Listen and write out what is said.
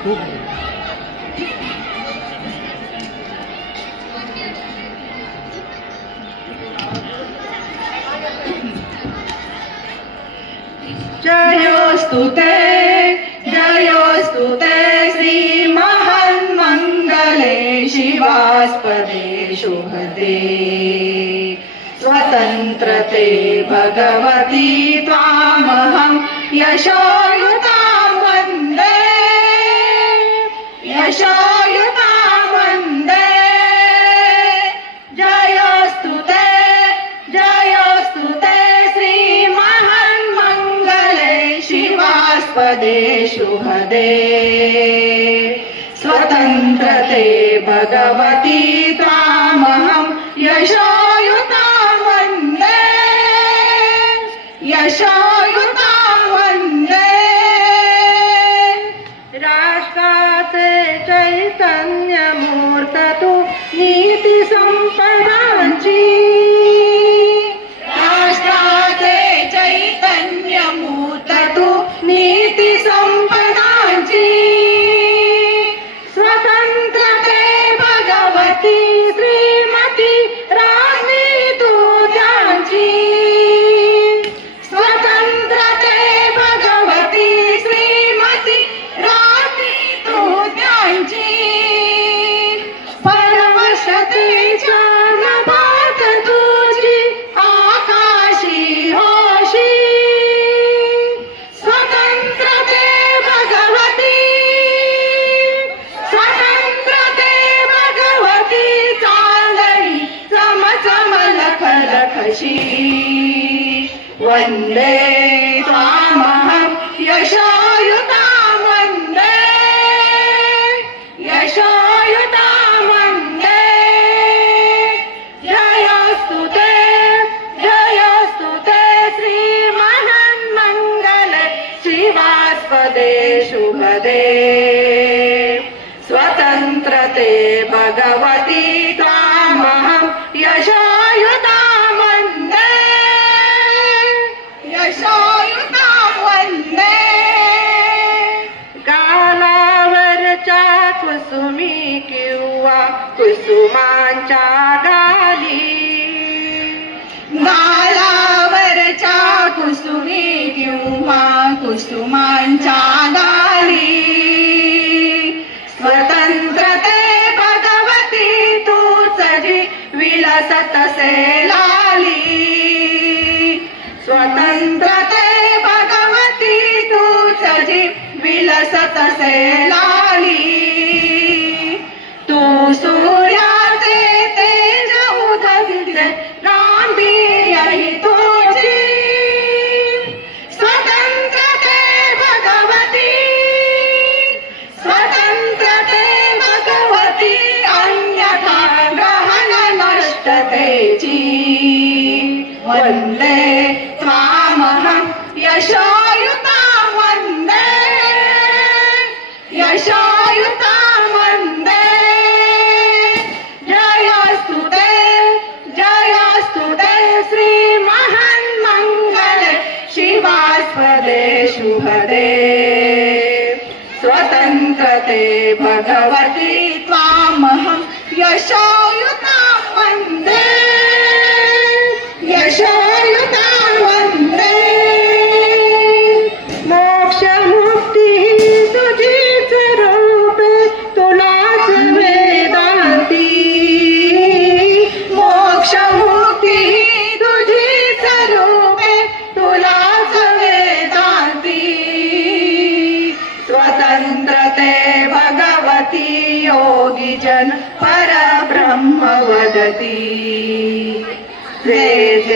जयोस्तु ते जयोस्तु ते श्रीमहन्मङ्गले शिवास्पदे शुभदे। स्वतन्त्रते भगवती त्वामहं यशोयुतां यशोयुतां वन्दे जयोस्तु ते जयोस्तु ते श्रीमहन्मङ्गले शिवास्पदे शुभदे स्वतन्त्रते भगवती त्वामहं यशोयुतां वन्दे यशोयुतां सम्पदा लखशी वन्दे त्वामहं यशोयुतां वन्दे यशोयुतां वन्दे जयोस्तु ते जयोस्तु ते श्रीमहन्मङ्गले शिवास्पदे शुभदे स्वतन्त्रते भगवती कुसुमांच्या गाली. गालावरच्या कुसुमी किंवा कुसुमांच्या गाली. स्वतंत्रते भगवती तू सजी विलसत से लाली. स्वतंत्रते भगवती तू सजी विलसत से लाली. नष्टतेची वन्दे त्वामहं यशोयुतां वन्दे यशायुता वन्दे जयोस्तु ते जयोस्तु ते श्रीमहन्मङ्गले शिवास्पदे शुभदे. स्वतन्त्रते भगवती त्वामहं यशोयुतां ते भगवती योगी जन परब्रह्म वदती। जे जे